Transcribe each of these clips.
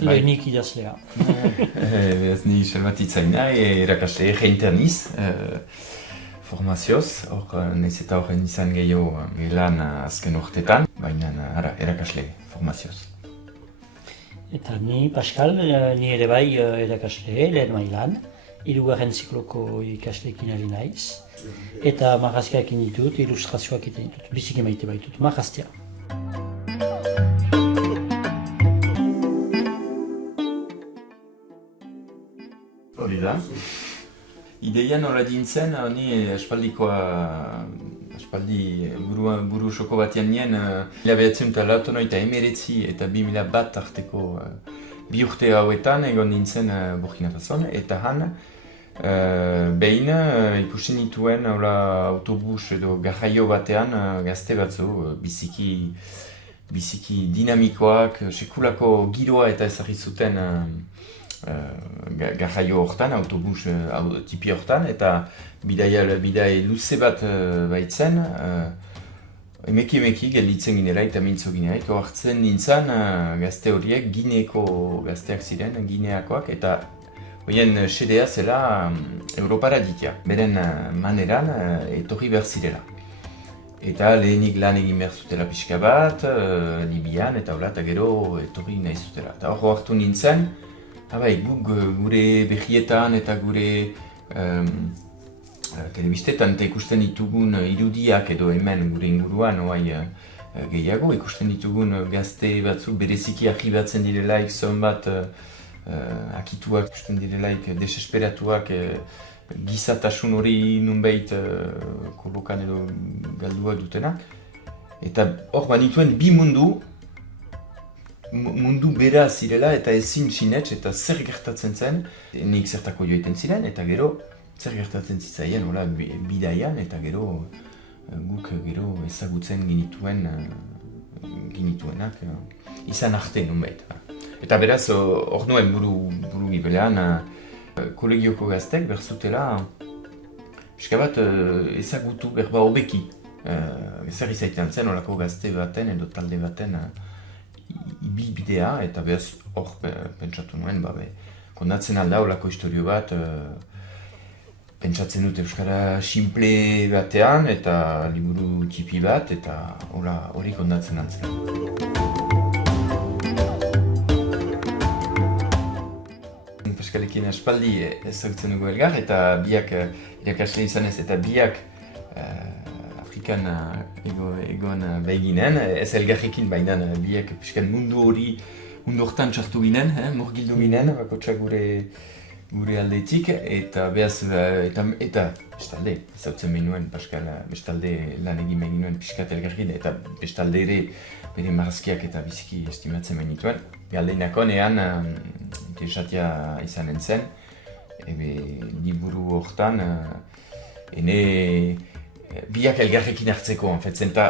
Lehenik idazlea. Ez ni salbatitzaina, erakasle jeinterniz, formazioz, nahiz eta horren izan gehiago lan azken urtetan, baina erakasle formazioz. Eta ni, Pascal, ni ere bai erakasle, lehen mailan, hirugarren zikloko ikasleekin ari naiz, eta marrazkiak ditut, ilustrazioak ditut, biziki maite baitut, marraztea. Hori da. Ideia nola dintzen, ni aspaldi buru soko batean nien, 1989 eta 2001 arteko bi urte hauetan egon nintzen Burkina Fason, eta han behin ikusten nituen autobus edo garraio batean gazte batzu biziki dinamikoak, sekulako giroa eta ezagri zuten garraio hortan, autobus tipi hortan, eta bidai luze bat baitzen, emeki gelditzen ginela eta mintzo ginelaik, hartzen nintzen gazte horiek Gineako gazteak ziren, Gineakoak, eta horien sedea zela Europara ditia, beren maneran etorri behar zirela. Eta lehenik lan egin behar zutela pixka bat, Libian, eta gero etorri nahi zutela. Eta hor hartu nintzen, gure behietan eta gure telebistetan eta ikusten ditugun irudiak edo hemen gure inguruan gehiago, ikusten ditugun gazte batzu bereziki argibatzen direlaik, zonbat akituak ikusten direlaik, desesperatuak, gizatasun hori nunbait kolokan edo galdua dutenak. Eta hor banituen bi mundu bera zirela eta ezin sinets eta zer gertatzen zen, nik zertako joiten ziren, eta gero zer gertatzen zitzaien bidaian, eta gero guk gero ezagutzen ginituenak izan arte nunbait. Eta beraz, hor nuen buru gibelean, kolegioko gaztek berzutela pixka bat ezagutu berba hobeki. Zer izaiten zen olako gazte baten edo talde baten ibilbidea, eta behaz hor pentsatu nuen, kondatzen alda olako historio bat, pentsatzen dut euskara simple batean eta liburu tipi bat, eta hori kondatzen antzen. Paskalekin aspaldi ezagutzen dugu elgar, eta biak irakasle izanez, eta biak Afrikan egon behiginen, ez elgarrekin baina biak piskan mundu hortan txartu ginen, murgildu ginen, bakotsak gure aldetik, eta behaz, eta bestalde, ezautzen behinuen, Pascal, bestalde lan egin behinuen piskat elgarrekin, eta bestalde ere bere marrazkiak eta biziki estimatzen behinituen. Galdeinako nean, interesatia izanen zen, liburu hortan, biak elgarrekin hartzeko, zenta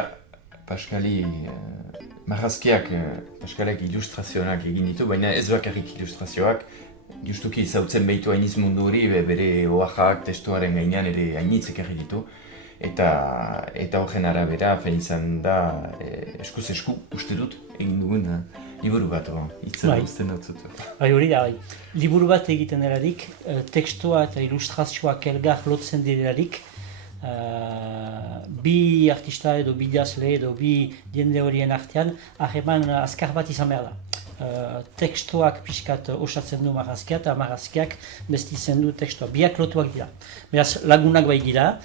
Paskali marrazkiak, Paskalek ilustrazioak egin ditu, baina ez bakarrik ilustrazioak, justuki zautzen behitu hainiz mundu hori, bere oaxak, testuaren gainean ere hainitz ekarri ditu, eta horren arabera, izan da eskuz esku uste dut egin dugun liburu bat, hitzan usten dut zut. Hori da, liburu bat egiten delarik, tekstua eta ilustrazioak elgar lotzen direlarik, bi artista edo bi idazle edo bi jende horien artean harreman azkar bat izan behar da. Tekstuak pixkat osatzen du marrazkia eta marrazkiak beste izen du tekstua. Biak lotuak dira. Beraz, lagunak bai gira,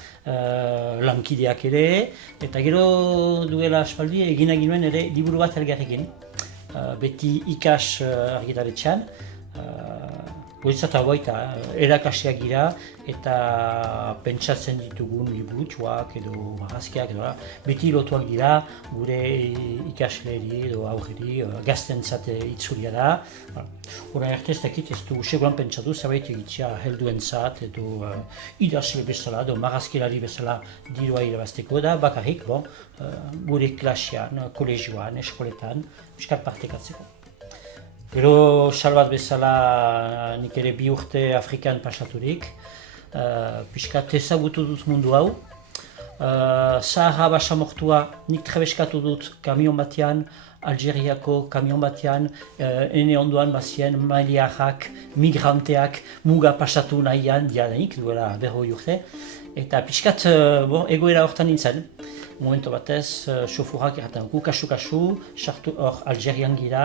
lankideak ere, eta gero duela aspaldi egin nuen ere liburu bat elgarrekin. Beti ikas argitaletxean, guretzat baita, erakasleak gira eta pentsatzen ditugun liburuak edo marrazkiak edo beti lotuak dira gure ikasleri edo aurreri gaztentzat itzulia da. Hora arte ez dakit ez du seguran pentsatu zerbait egitea helduentzat edo idazle bezala edo marrazkilari bezala dirua irabazteko da bakarrik gure klasean, kolegioan, eskoletan, piskat partekatzeko. Gero salbat bezala nik ere 2 urte Afrikan pasaturik, pixkat ezagutu dut mundu hau. Sahara basamortua nik trebeskatu dut kamion batean, Algeriako kamion batean, ene ondoan bazien mailiarrak, migranteak, muga pasatu nahian, diadanik, duela 40 urte. Eta pixkat egoera hortan nintzen. Momento batez, xofurak erraten gu kasu-kasu, sartu hor Algerian gira,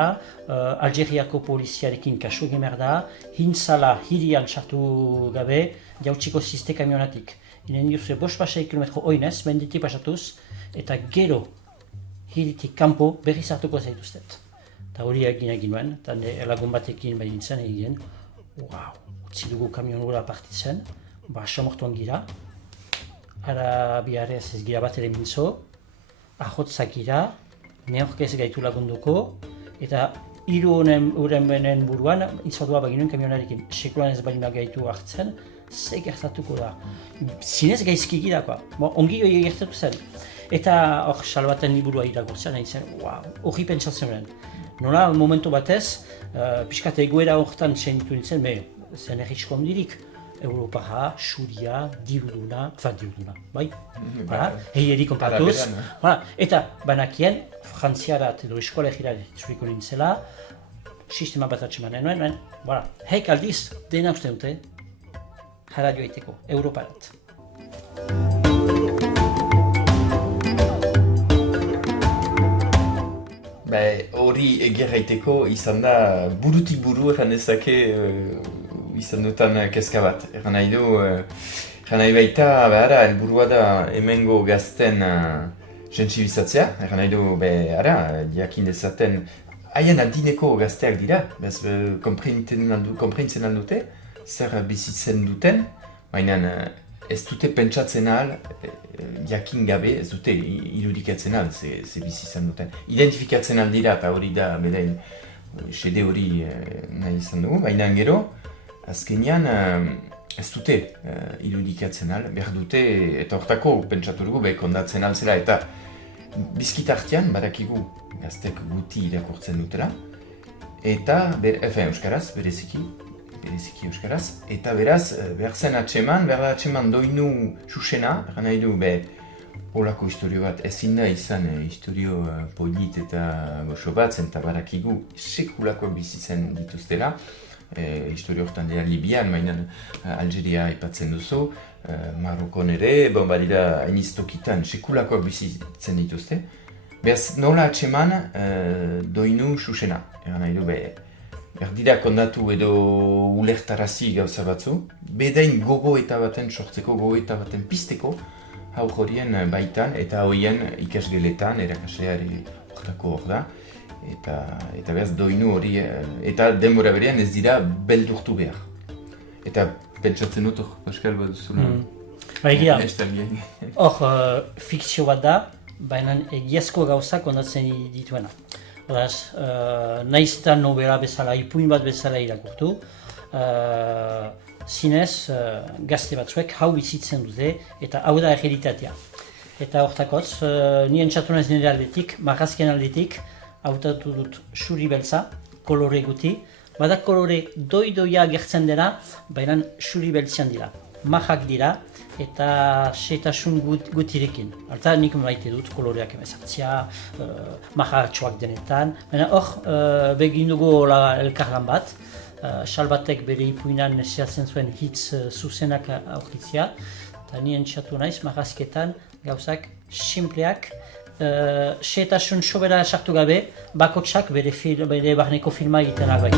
Algeriako poliziarekin kasu egemer da, hintzala hirian sartu gabe, jautsiko ziste kamionatik. Inen duzue 5 kilometro oinez, menditik pasatuz, eta gero hiritik kanpo berriz hartuko zaituztet. Eta hori egin nuen, eta lagun batekin behin nintzen egin, utzi dugu kamion gura partitzen, basamortuan gira, ara biharrez ez gira bat ere mintzo, ahotzak gira, neork ez gaitu lagunduko, eta 3 uren benen buruan, itzordua baginuen kamionarekin, sekulan ez balima gaitu hartzen, ze gertatuko da. Zinez gaizki gira, ongi hori gertatu zen. Eta hor salbaten liburua irakurtzen, nahi zen, hori pentsatzen nuen. Nola, momentu batez, pixkat egoera horretan senditu nintzen, zen errisko ondirik. Europara, Xuria, diruduna, bai? Heieri konpartuz. Eta banakien, frantziara edo eskolegira zuriko nintzela, sistema bat atxemanen nuen, heik aldiz, dena uste dute, jara joaiteko, Europarat. Hori egerraiteko izan da burutik buru eran ezake izan dutan kezka bat. Eran nahi baita, helburua da hemengo gazten sentsibilizatzea. Eran nahi du, jakin dezaten, haien adineko gazteak dira, konprintzen aldute, zer bizitzen duten, baina ez dute pentsatzen ahal, jakin gabe, ez dute irudikatzen ahal, ze bizitzen duten. Identifikatzen aldira, eta hori da, bedain, sede hori nahi izan dugu, baina gero, azkenean ez dute irudikatzen ahal, behar dute, eta hortako pentsatu dugu, kondatzen ahal zela, eta bizkitartean, badakigu, gaztek guti irakurtzen dutela, eta, euskaraz, bereziki euskaraz, eta beraz, behar zen atseman doinu susena, eran nahi du, holako historio bat, ezin da izan historio polit eta goxo bat, zen eta badakigu sekulakoak bizitzen dituztela, historio horretan dira Libian, mainan Algeria aipatzen duzu, Marokon ere, badira hainiz tokitan sekulakoak bizitzen dituzte. Beraz, nola atseman doinu susena, eran nahi du, berdira kondatu edo ulertarazi gauza batzu, bedain gogoeta baten sortzeko, gogoeta baten pizteko, haur horien baitan eta horien ikasgeletan, erakasleari horretako hor da, eta behaz doinu hori, eta denbora berean ez dira beldurtu behar. Eta pentsatzen dut hor, Pascal, bat duzula. Egia, hor fikzio bat da, baina egiazko gauzak kondatzen dituena. Beraz, nahiz eta nobela bezala, ipuin bat bezala irakurtu, zinez, gazte batzuek hau bizitzen dute eta hau da errealitatea. Eta hortakoz, nien txatu naiz nire aldetik, marrazkien aldetik, hautatu dut xuri beltza, kolore guti, badak kolore doi-doia gertzen dela, baina xuri beltzian dira. Majak dira eta setasun gutirekin. Alta nik maite dut koloreak emezartzia, mahatxoak denetan. Baina hor, begin dugu elkarlan bat. Salbatek bere ipuinan zehatzen zuen hitz zuzenak aurkitzia. Eta nien txatu naiz, marrazketan gauzak simpleak, setasun sobera sartu gabe, bakotsak bere barneko filma egiten albai.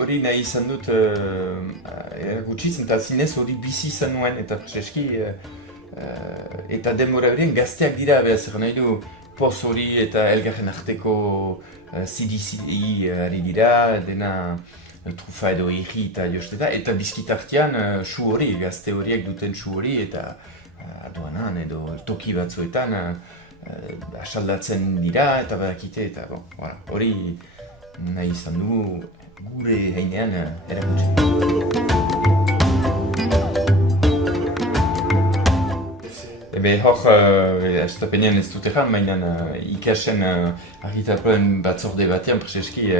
Hori nahi izan dut erakutsiz, eta zinez hori bizi izan nuen, eta preseski, eta denbora horien gazteak dira, behaz, nahi du poz hori eta elgarren arteko zidi ari dira, dena trufa edo irri eta josteta, eta bizkitartean su hori, gazte horiek duten su hori, eta aduanan edo toki batzuetan asaldatzen dira, eta badakite, eta hori nahi izan dugu, gure heinean erakutsi. Hor, estapenean ez dut egan, mainan ikasen argitarpen batzorde batean preseski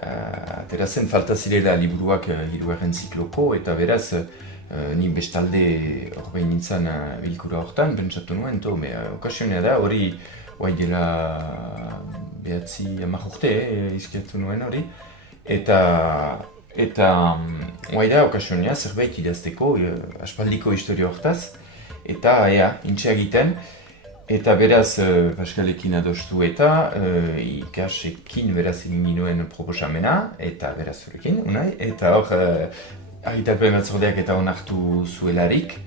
aterazen falta zirela liburuak hirugarren zikloko, eta beraz ni bestalde hor behin nintzen bilkura hortan, pentsatu nuen, okasionea da, hori guai dela behatzi 10 urte izkiatu nuen hori, eta guai da okasionea zerbait idazteko aspaldiko historia hortaz, eta intxe egiten, eta beraz Paskalekin adostu eta ikasekin beraz egin nuen proposamena, eta beraz zurekin, unai, eta hor argitarpen batzordeak eta onartu zuelarik,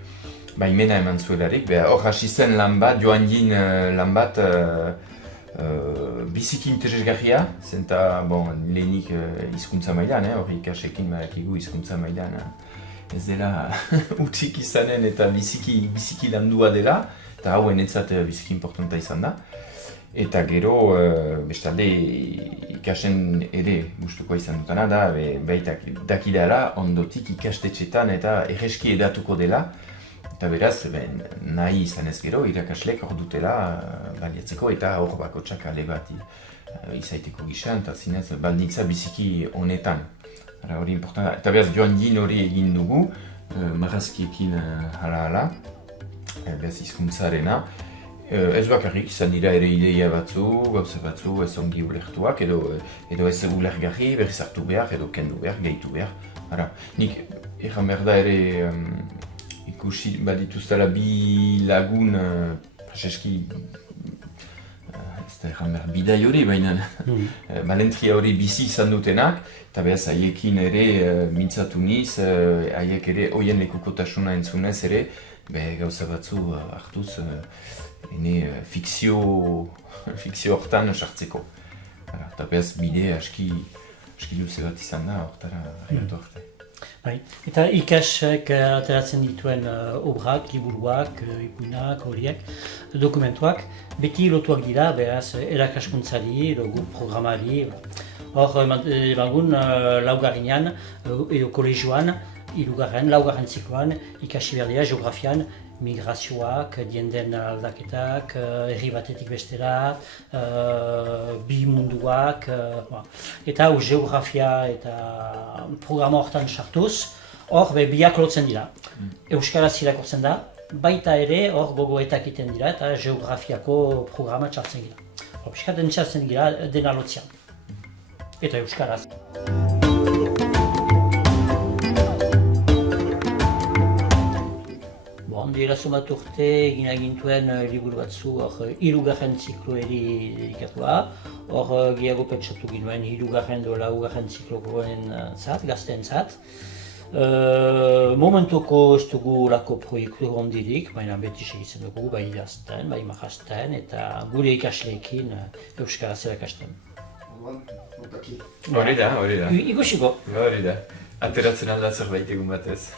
baimena eman zuelarik, hor hasi zen lan bat, joan din lan bat biziki interesgarria, zenta lehenik hizkuntza mailan, hori ikasekin badakigu hizkuntza mailan ez dela utzik izanen eta biziki landua dela, eta hauen etzat biziki importanta izan da. Eta gero, bestalde ikasen ere gustukoa izan dutana da, dakidara ondotik ikastetxetan eta erreski edatuko dela, eta beraz, nahi izan ez gero, irakaslek hor dutela baliatzeko eta hor bakotsak ale bat izaiteko gizan, eta zinez baldintza biziki honetan. Hori importanta, eta beraz joan din hori egin dugu, marrazkiekin hala, beraz hizkuntzarena. Ez bakarrik izan dira ere ideia batzu, gauza batzu ez ongi ulertuak, edo ez ulergarri, berriz hartu behar, edo kendu behar, gehitu behar. Nik erran behar da ere ikusi badituztela bi lagun preseski ez da erran behar bidai hori, baina balentria hori bizi izan dutenak, eta behaz haiekin ere mintzatu niz, haiek ere hoien lekukotasuna entzunez ere, gauza batzu hartuz fikzio hortan sartzeko. Eta behaz bide aski luze bat izan da hortara arriatu arte. Eta ikasek ateratzen dituen obrak, liburuak, ipuinak, horiek, dokumentuak, beti lotuak dira, beraz, erakaskuntzari, programari. Hor, emangun, laugarrenean, edo kolegioan, laugarren zikloan, ikasi behar dira, geografian, migrazioak, dienden aldaketak, herri batetik bestera, bi munduak, eta geografia eta programa hortan sartuz, hor biak lotzen dira. Euskaraz irakurtzen da, baita ere hor gogoetak egiten dira eta geografiako programa txartzen dira. Hor piskat entzatzen dira dena lotzian. Eta euskaraz. Dirazu bat urte egin agintuen liburu batzu hirugarren zikloeri dedikatua. Hor gehiago pentsatu ginuen hirugarren edo laugarren ziklokoen zat, gazteen zat. Momentuko ez dugu lako proiektu hondirik, baina beti segitzen dugu, bai idazten, bai marrazten eta gure ikasleekin euskaraz erakasten. Hori da. Ikusiko. Hori da. Ateratzen alda zerbait egun batez.